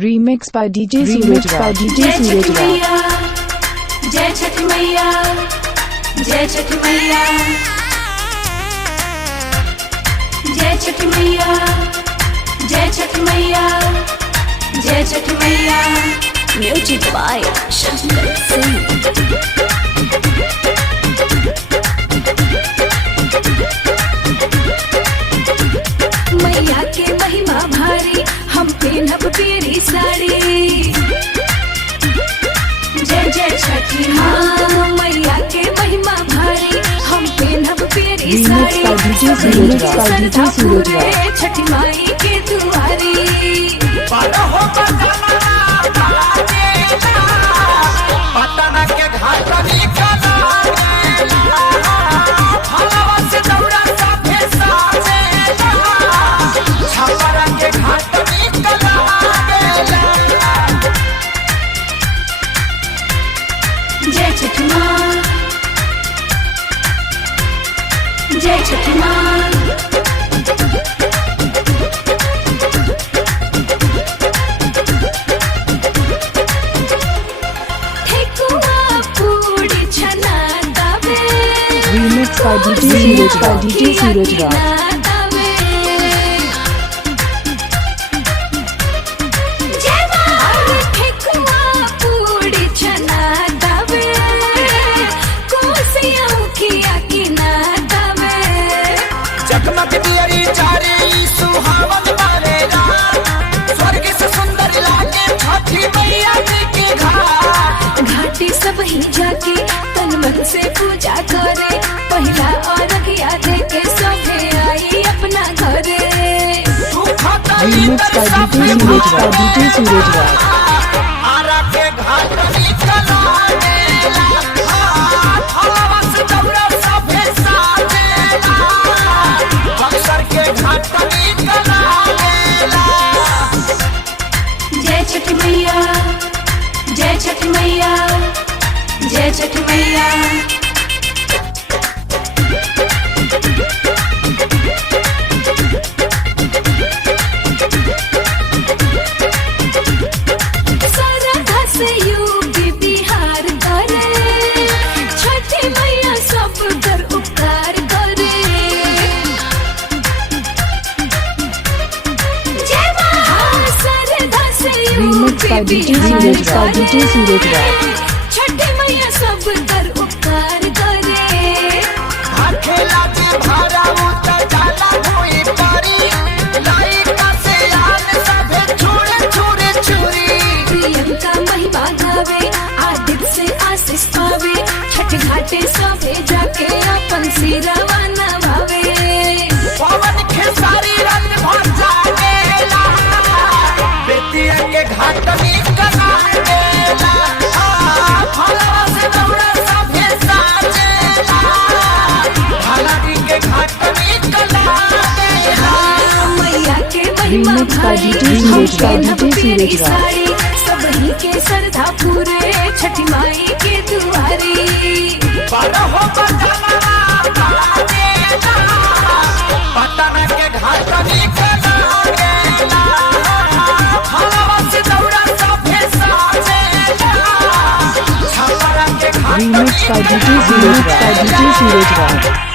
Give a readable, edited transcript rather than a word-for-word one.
Remix by DJ Suraj Raj. जय छठ मैया, जय छठ मैया, जय छठ मैया, जय छठ मैया, जय छठ मैया। Music by Shankar Singh. मैया के महिमा भारी, हम पहनब पीरी साड़ी। जय जय छठी माँ, मैया के महिमा भारी, हम पहनब पीरी साड़ी। छठी माई के दुआरी। जय छठी माँ, जय छठी माँ। ठेकुआ पूड़ी छना दावे। Remix by DJ Suraj Raj. जगमग दियरी चारी सुहावन बारेगा, स्वर्ग से सुंदर लागे छठी मैया जी के घाट। घाटी सब ही जाके तन मन से पूजा करे, पहला और अगिया दे के सभे आई अपना घरे। Remix by DJ Suraj Raj. Ara के घाट निकला मेला, हवा से दौड़ा सभे साजेला। बक्सर के घाट निकला मेला। जय छठ मैया, जय छठ मैया, जय छठ मैया। सरधा से यूपी बिहार करे, छठी मैया सब कर उपकार करे। जय माँ, सरधा से Remix by DJ Suraj Raj. छठी मैया सब कर उपकार करे। खेला जे भारा उतर जाला हुई पारी, लाइका से आन सभे छुड़े छुड़े छुरी। प्रियंका महिमा गावे, आदित्य से आशीष पावे, छठ घाटे सभे जाके अपन सिरवा नवावे। पवन खेसारी रंग भर जागेला, बेतिया के घाट निकला मेला। फलवा से दौड़ा सभे साजेला, भालारी के घाट निकला मेला। मैया के महिमा Remix by भारी, DJ हम Suraj Raj. पहनब पीरी साड़ी। सबही के श्रद्धा पूरे, छठी माई के दुआरी। बारहो बजाना बाजेला, पटना के घाट निकला मेला। हवा से दौड़ा सभे साजेला, छपरा के घाट Remix by DJ Suraj Raj.